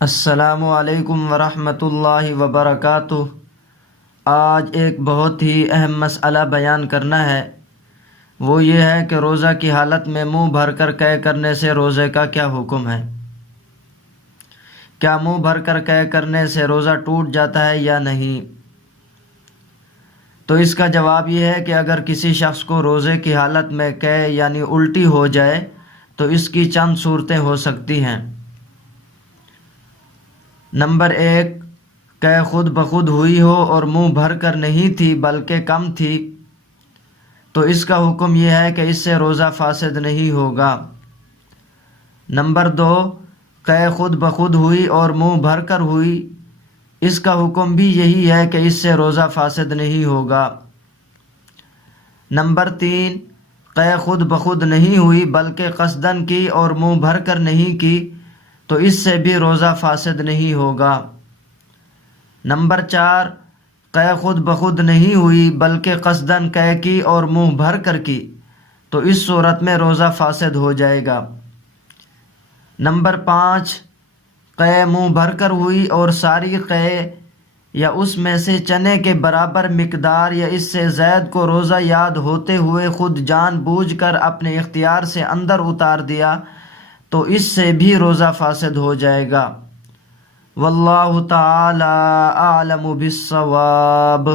السلام علیکم ورحمۃ اللہ وبرکاتہ۔ آج ایک بہت ہی اہم مسئلہ بیان کرنا ہے، وہ یہ ہے کہ روزہ کی حالت میں منہ بھر کر قے کرنے سے روزے کا کیا حکم ہے؟ کیا منہ بھر کر قے کرنے سے روزہ ٹوٹ جاتا ہے یا نہیں؟ تو اس کا جواب یہ ہے کہ اگر کسی شخص کو روزے کی حالت میں قے یعنی الٹی ہو جائے تو اس کی چند صورتیں ہو سکتی ہیں۔ نمبر 1، قے خود بخود ہوئی ہو اور منہ بھر کر نہیں تھی بلکہ کم تھی، تو اس کا حکم یہ ہے کہ اس سے روزہ فاسد نہیں ہوگا۔ نمبر 2، قے خود بخود ہوئی اور منہ بھر کر ہوئی، اس کا حکم بھی یہی ہے کہ اس سے روزہ فاسد نہیں ہوگا۔ نمبر 3، قے خود بخود نہیں ہوئی بلکہ قصدن کی اور منہ بھر کر نہیں کی، تو اس سے بھی روزہ فاسد نہیں ہوگا۔ نمبر 4، قے خود بخود نہیں ہوئی بلکہ قصدن قے کی اور منہ بھر کر کی، تو اس صورت میں روزہ فاسد ہو جائے گا۔ نمبر 5، قے منہ بھر کر ہوئی اور ساری قے یا اس میں سے چنے کے برابر مقدار یا اس سے زائد کو روزہ یاد ہوتے ہوئے خود جان بوجھ کر اپنے اختیار سے اندر اتار دیا، تو اس سے بھی روزہ فاسد ہو جائے گا۔ واللہ تعالی اعلم بالصواب۔